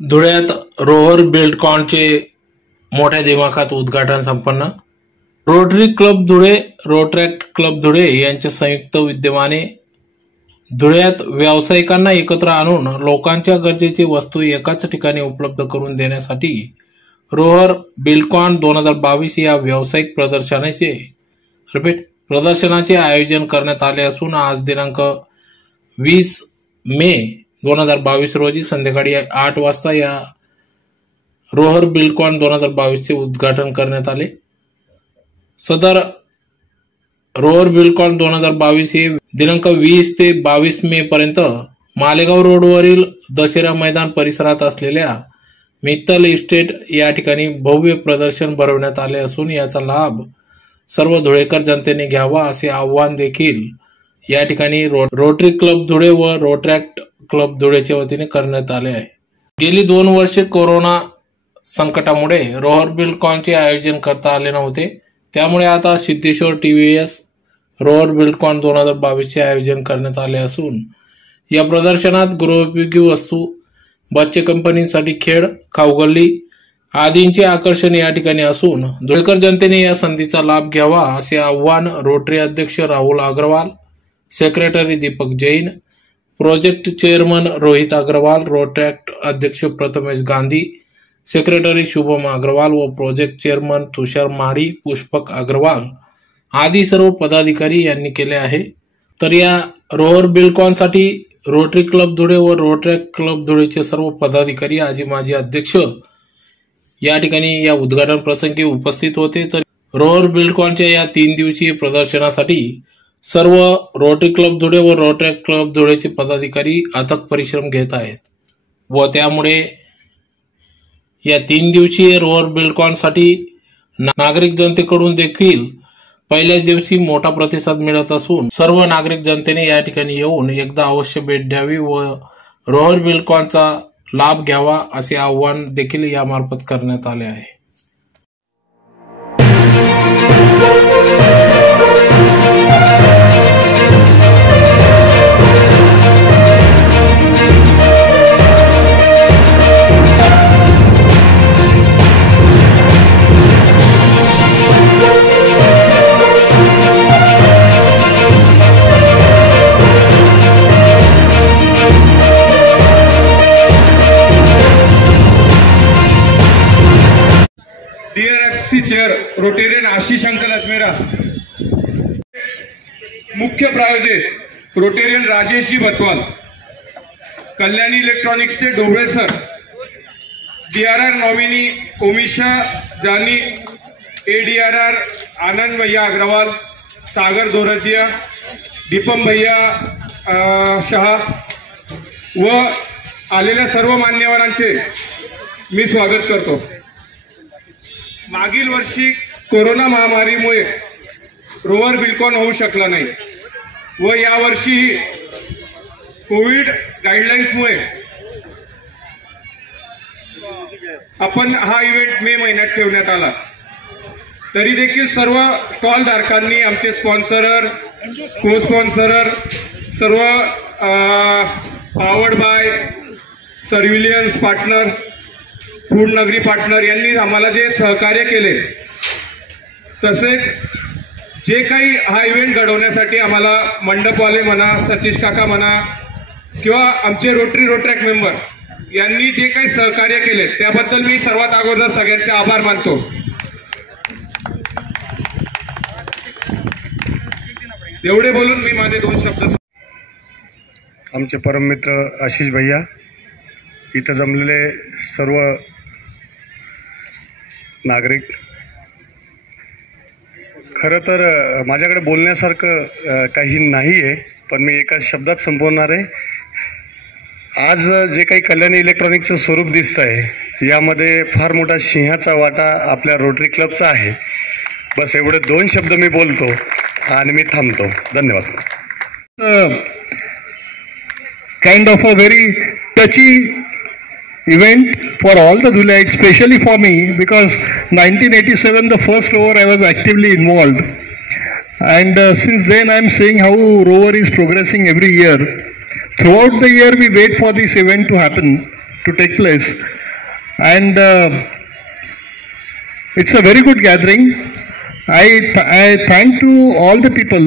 धुळ्यात Rover बिल्डकॉनचे मोठ्या दिमाखात उद्घाटन संपन्न. Rotary club Dhule, Rotaract club Dhule यांच्या संयुक्त विद्यमाने धुळ्यात व्यावसायिकांना एकत्र आणून लोकांच्या गरजेची वस्तू एकाच ठिकाणी उपलब्ध करून देण्यासाठी रोव्हर बिल्डकॉन 2022 या व्यावसायिक प्रदर्शनाचे आयोजन करण्यात आले असून आज दिनांक 20 मे 2022 रोजी संध्याकाळी 8 वाजता या रोव्हर बिल्डकॉन 2022 चे उद्घाटन करण्यात आले. सदर रोव्हर बिल्डकॉन 2022 हे दिनांक 20 ते 22 मे पर्यंत मालेगाव रोडवरील दशेरा मैदान परिसरात असलेल्या मित्तल इस्टेट या ठिकाणी भव्य प्रदर्शन भरवण्यात आले असून याचा लाभ सर्व धुळेकर जनतेने घ्यावा असे आवाहन देखील या ठिकाणी रोटरी क्लब धुळे व रोटरॅक्ट क्लब धुळेच्या वतीने करण्यात आले आहे. गेली 2 वर्षे कोरोना संकटामुळे रोव्हर बिल्डकॉनचे आयोजन करता आले नव्हते. त्यामुळे आता सिद्धेश्वर टीव्हीएस रोव्हर बिल्डकॉन 2022 चे आयोजन करण्यात आले असून या प्रदर्शनात गृहोपयोगी वस्तू, बच्चे कंपनीसाठी खेळ, खाऊगल्ली आदींचे आकर्षण या ठिकाणी असून धुळेकर जनतेने या संधीचा लाभ घ्यावा असे आवाहन रोटरी अध्यक्ष Rahul Agarwal, secretary Deepak Jain, project chairman Rohit Agarwal, Rotaract अध्यक्ष प्रथमेश गांधी, सेक्रेटरी शुभम अग्रवाल व प्रोजेक्ट चेअरमन तुषार माळी, पुष्पक अग्रवाल आदी सर्व पदाधिकारी यांनी केले आहे. तर या रोव्हर बिल्डकॉनसाठी रोटरी क्लब धुळे व रोटरॅक्ट क्लब धुळेचे सर्व पदाधिकारी, आजी माजी अध्यक्ष या ठिकाणी या उद्घाटन प्रसंगी उपस्थित होते. तर रोव्हर बिल्डकॉनच्या या 3 दिवसीय प्रदर्शनासाठी सर्व रोटरी क्लब धुळे व रोटरॅक्ट क्लब धुळेचे पदाधिकारी अथक परिश्रम घेत आहेत व त्यामुळे या 3 दिवसीय रोव्हर बिल्डकॉनसाठी नागरिक जनतेकडून देखील पहिल्याच दिवशी मोठा प्रतिसाद मिळत असून सर्व नागरिक जनतेने या ठिकाणी येऊन एकदा अवश्य भेट द्यावी व रोव्हर बिल्डकॉनचा लाभ घ्यावा असे आवाहन देखील यामार्फत करण्यात आले आहे. DRFC chair Rotarian Ashish uncle Ajmera, मुख्य प्रायोजक रोटेरियन राजेश जी बतवाल, कल्याणी इलेक्ट्रॉनिक्सचे Doble sir, DRR nominee Omisha Jani, ADRR आनंद भैया अग्रवाल, सागर दोरजिया, दीपम भैया शहा व आलेल्या सर्व मान्यवरांचे मी स्वागत करतो. मागील वर्षी कोरोना महामारीमुळे रोव्हर बिल्डकॉन होऊ शकला नाही व यावर्षी कोविड गाईडलाईन्समुळे आपण हा इव्हेंट मे महिन्यात ठेवण्यात आला. तरी देखील सर्व स्टॉल धारकांनी, आमचे स्पॉन्सरर, को स्पॉन्सरर, सर्व powered by surveillance partner, food नगरी पार्टनर यांनी आम्हाला जे सहकार्य केले, तसेच जे काही हा इव्हेंट घडवण्यासाठी आम्हाला मंडपवाले म्हणा, सतीश काका म्हणा किंवा आमचे रोटरॅक्ट मेंबर यांनी जे काही सहकार्य केले त्याबद्दल मी सर्वात अगोदर सगळ्यांचे आभार मानतो. एवढे बोलून मी माझे 2 शब्द. आमचे परममित्र आशिष भैया, इथं जमलेले सर्व नागरिक, खरं तर माझ्याकडे बोलण्यासारखं काही नाही आहे, पण मी एका शब्दात संपवणार आहे. आज जे काही कल्याणी इलेक्ट्रॉनिकचं स्वरूप दिसतं आहे यामध्ये फार मोठा सिंहाचा वाटा आपल्या रोटरी क्लबचा आहे. बस एवढे 2 शब्द मी बोलतो आणि मी थांबतो. धन्यवाद. Kind of a very टची event for all the Dhulites, especially for me, because 1987 the first rover I was actively involved, and since then I am seeing how rover is progressing every year. Throughout the year we wait for this event to happen, to take place. And it's a very good gathering. I thank to all the people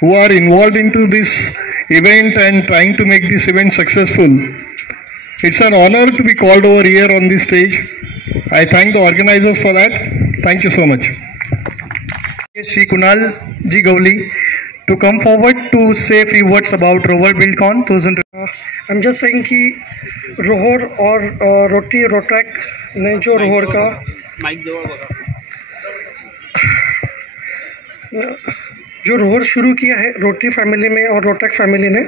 who are involved into this event and trying to make this event successful. It's an honor to be called over here on this stage. I thank the organizers for that. Thank you so much. Shri Kunal Ji Gowli to come forward to say a few words about Rohor BuildCon 2000. I'm just saying कि रोहर और rotary Rotaract ने जो रोहर का जो रोहर शुरू किया है rotary family में और रोट्रैक फैमिली ने,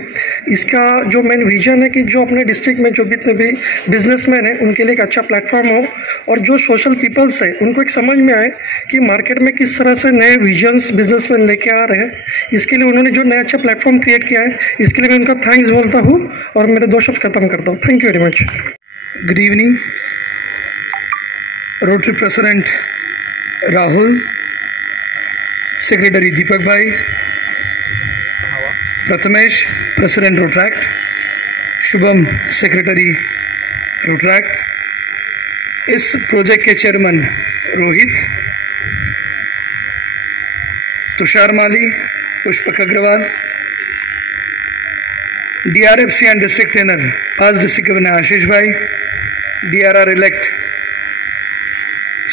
इसका जो मेन विजन है कि जो अपने डिस्ट्रिक्ट में जो जितने भी बिजनेसमैन हैं उनके लिए एक अच्छा प्लेटफॉर्म हो, और जो सोशल पीपल्स है उनको एक समझ में आए कि मार्केट में किस तरह से नए विजन्स बिजनेसमैन लेके आ रहे हैं। इसके लिए उन्होंने जो नया अच्छा प्लेटफॉर्म क्रिएट किया है, इसके लिए मैं उनका थैंक्स बोलता हूँ और मेरे 2 शब्द खत्म करता हूँ। Thank you very much. Good evening, Rotary President Rahul, Secretary Deepak Bhai, Prathamesh, President Rotract, Shubham, Secretary Rotract, इस प्रोजेक्ट के chairman Rohit, Tushar Mali, Pushpak Agarwal, DRFC and district trainer past district governor Ashish bhai, DRR elect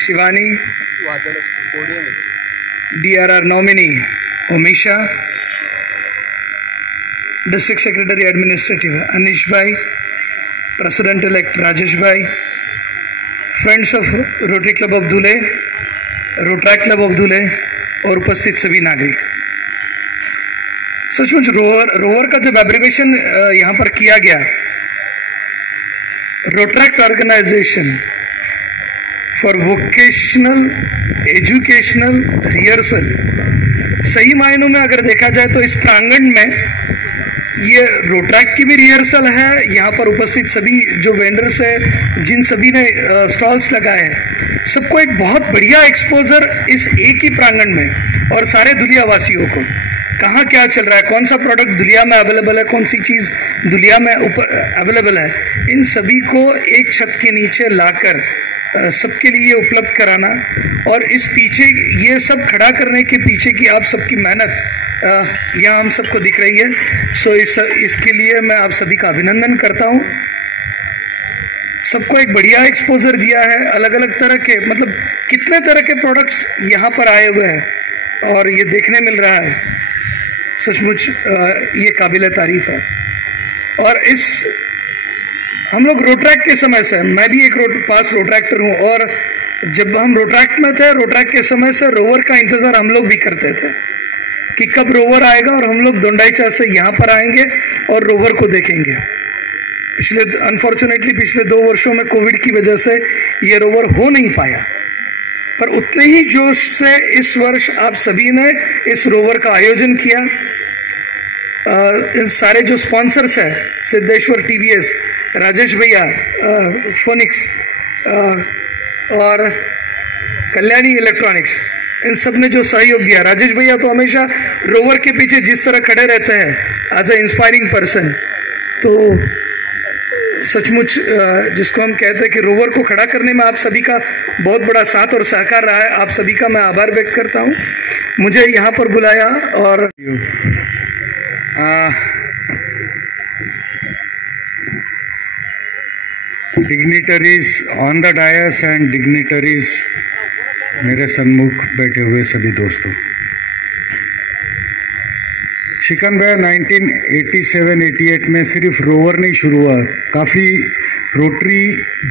Shivani, DRR nominee Omisha, district secretary administrative Anish bhai, president elect Rajesh bhai, friends of Rotary club of Dhule, Rotaract club of Dhule और उपस्थित सभी नागरिक। सचमुच rover का जब abbreviation यहाँ पर किया गया, Rotaract organisation for vocational educational rehearsal, सही मायनों में अगर देखा जाए तो इस प्रांगण में ये रोट्रैक की भी रिहर्सल है। यहाँ पर उपस्थित सभी जो वेंडर्स है, जिन सभी ने स्टॉल्स लगाए हैं, सबको एक बहुत बढ़िया एक्सपोजर इस एक ही प्रांगण में, और सारे दुलिया वासियों को कहाँ क्या चल रहा है, कौन सा प्रोडक्ट दुलिया में अवेलेबल है, कौन सी चीज़ दुलिया में ऊपर अवेलेबल है, इन सभी को एक छत के नीचे लाकर सबके लिए उपलब्ध कराना, और इस पीछे ये सब खड़ा करने के पीछे की आप सबकी मेहनत यहाँ हम सबको दिख रही है। सो इसके लिए मैं आप सभी का अभिनंदन करता हूँ। सबको एक बढ़िया एक्सपोजर दिया है, अलग अलग तरह के, मतलब कितने तरह के प्रोडक्ट्स यहाँ पर आए हुए हैं और ये देखने मिल रहा है। सचमुच ये काबिल तारीफ है। और इस हम लोग रोट्रैक के समय से, मैं भी एक पास रोट्रैक्टर हूँ, और जब हम रोट्रैक में थे, रोट्रैक के समय से रोवर का इंतज़ार हम लोग भी करते थे कि कब रोवर आएगा और हम लोग दोंडाईचा से यहाँ पर आएंगे और रोवर को देखेंगे। अनफॉर्चुनेटली पिछले 2 वर्षों में कोविड की वजह से ये रोवर हो नहीं पाया, पर उतने ही जोश से इस वर्ष आप सभी ने इस रोवर का आयोजन किया। इन सारे जो स्पॉन्सर्स हैं, सिद्धेश्वर TVS, राजेश भैया फोनिक्स और कल्याणी इलेक्ट्रॉनिक्स, इन सब ने जो सहयोग दिया। राजेश भैया तो हमेशा रोवर के पीछे जिस तरह खड़े रहते हैं एज ए इंस्पायरिंग पर्सन, तो सचमुच जिसको हम कहते हैं कि रोवर को खड़ा करने में आप सभी का बहुत बड़ा साथ और सहकार रहा है। आप सभी का मैं आभार व्यक्त करता हूँ, मुझे यहाँ पर बुलाया। और dignitaries on the dais and dignitaries मेरे सन्मुख बैठे हुए सभी दोस्तों, शिकन भाई 1987-88 में सिर्फ रोवर नहीं शुरू हुआ, काफ़ी रोटरी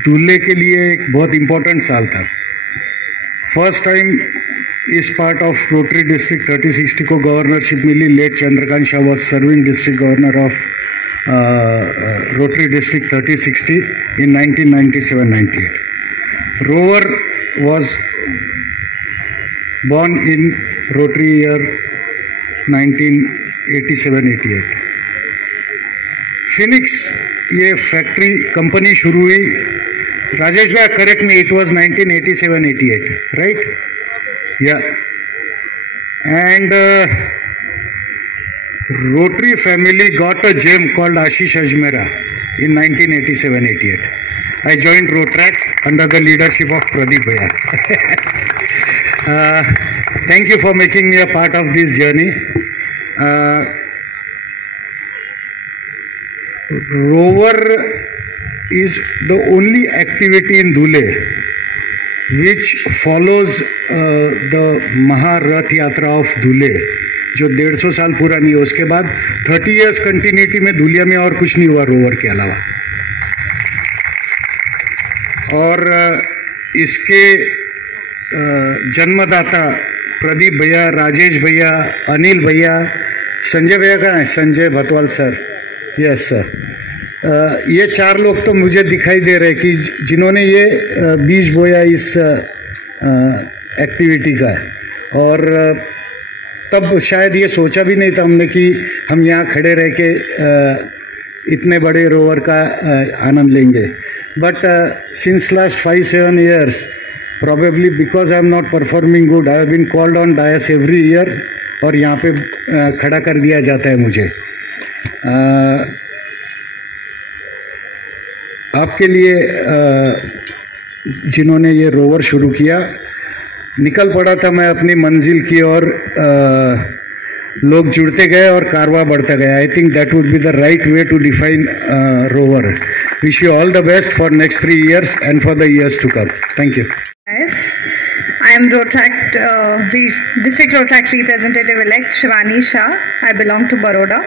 दूल्हे के लिए एक बहुत इम्पोर्टेंट साल था। फर्स्ट टाइम इस पार्ट ऑफ रोटरी डिस्ट्रिक्ट 3060 को गवर्नरशिप मिली। Late Chandrakant Shah was serving district governor of Rotary district 3060 in 1997-98. Rover was born in Rotary year 1987-88. Phoenix ये फैक्ट्री कंपनी शुरू हुई, राजेश भाई correct me, it was 1987-88, right? या and Rotary family got a gem called Ashish Ajmera in 1987-88. I joined Rotrack under the leadership of Pradeep Bhaiya. Thank you for making me a part of this journey. Rover is the only activity in Dhule which follows the Maharath Yatra of Dhule, जो 150 साल पुरानी है. उसके बाद 30 years continuity में धुलिया में और कुछ नहीं हुआ रोवर के अलावा. और इसके जन्मदाता प्रदीप भैया, राजेश भैया, अनिल भैया, संजय भैया कहाँ है? संजय भतवाल सर. Yes sir. ये 4 लोग तो मुझे दिखाई दे रहे कि जिन्होंने ये बीज बोया इस एक्टिविटी का. और तब शायद ये सोचा भी नहीं था हमने कि हम यहाँ खड़े रह के इतने बड़े रोवर का आनंद लेंगे. But since last 5-7 years, probably because I am not performing good, I have been called on dais every year और यहाँ पे खड़ा कर दिया जाता है मुझे. आपके लिए जिन्होंने ये रोवर शुरू किया, निकल पड़ा था मैं अपनी मंजिल की ओर. लोग जुड़ते गए और कारवा बढ़ता गया. I think that would be the right way to define rover. Wish you all the best for next 3 years and for the years to come. Thank you. Yes, I am Rotrack District Rotrack Representative Elect Shivani Shah. I belong to Baroda.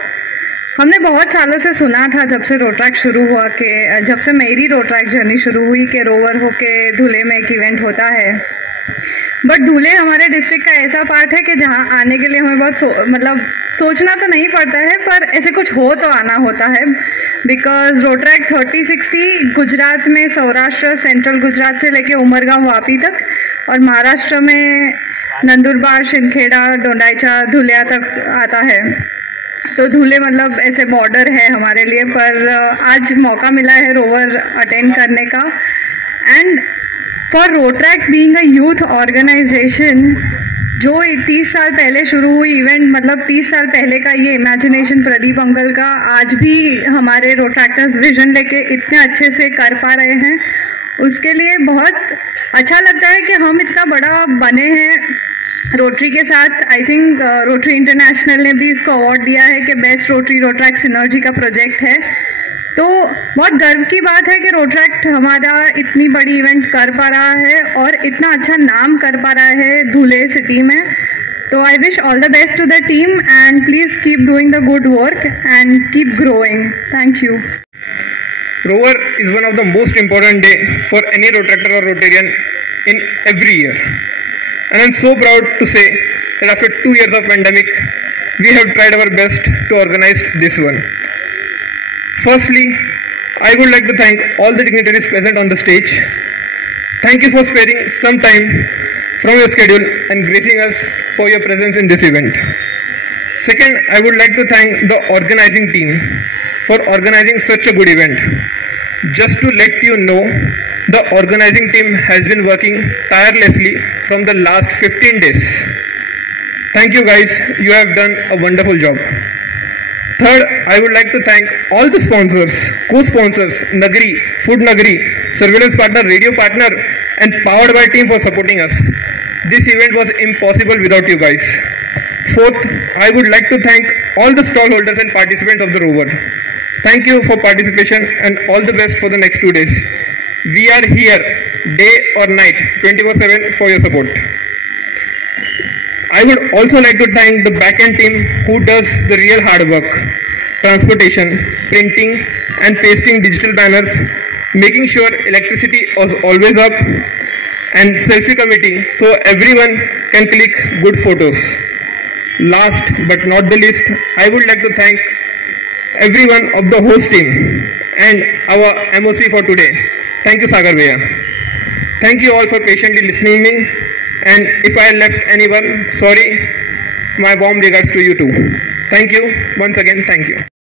हमने बहुत सालों से सुना था जब से Rotaract शुरू हुआ कि जब से मेरी रोट्रैक जर्नी शुरू हुई कि रोवर होके धुले में एक इवेंट होता है. बट धुले हमारे डिस्ट्रिक्ट का ऐसा पार्ट है कि जहाँ आने के लिए हमें बहुत सोचना तो नहीं पड़ता है, पर ऐसे कुछ हो तो आना होता है. बिकॉज रोट्रैक 3060 गुजरात में सौराष्ट्र, सेंट्रल गुजरात से लेके उमरगांव, वापी तक, और महाराष्ट्र में नंदुरबार, शिंदखेड़ा, डोंडाईचा, धुलिया तक आता है. तो धुले मतलब ऐसे बॉर्डर है हमारे लिए. पर आज मौका मिला है रोवर अटेंड करने का. And for Rotaract being a youth organisation, जो 30 साल पहले शुरू हुई इवेंट, मतलब 30 साल पहले का ये इमेजिनेशन प्रदीप अंकल का, आज भी हमारे रोट्रैक्टर्स विजन लेके इतने अच्छे से कर पा रहे हैं, उसके लिए बहुत अच्छा लगता है कि हम इतना बड़ा बने हैं रोटरी के साथ. आई थिंक रोटरी इंटरनेशनल ने भी इसको अवार्ड दिया है कि बेस्ट रोटरी रोट्रैक सिनर्जी का प्रोजेक्ट है. तो बहुत गर्व की बात है कि रोट्रैक्ट हमारा इतनी बड़ी इवेंट कर पा रहा है और इतना अच्छा नाम कर पा रहा है धुले सिटी में. तो I wish all the best to the team and please keep doing the good work and keep growing. Thank you. Rover is one of the most important day for any Rotractor or Rotarian in every year. And I'm so proud to say that after 2 years of pandemic, we have tried our best to organize this one. Firstly, I would like to thank all the dignitaries present on the stage. Thank you for sparing some time from your schedule and gracing us for your presence in this event. Second, I would like to thank the organizing team for organizing such a good event. Just to let you know, the organizing team has been working tirelessly from the last 15 days. Thank you guys, you have done a wonderful job. Third, I would like to thank all the sponsors, co-sponsors, Nagri, Food Nagri, Surveillance Partner, Radio Partner and Powered by Team for supporting us. This event was impossible without you guys. Fourth, I would like to thank all the stallholders and participants of the Rover. Thank you for participation and all the best for the next 2 days. We are here day or night 24/7 for your support. I would also like to thank the back-end team who does the real hard work, transportation, printing and pasting digital banners, making sure electricity is always up, and selfie committee so everyone can click good photos. Last but not the least, I would like to thank everyone of the host team and our MOC for today. Thank you, Sagar Bhaiya. Thank you all for patiently listening me, and if I left anyone, sorry. My warm regards to you too. Thank you once again. Thank you.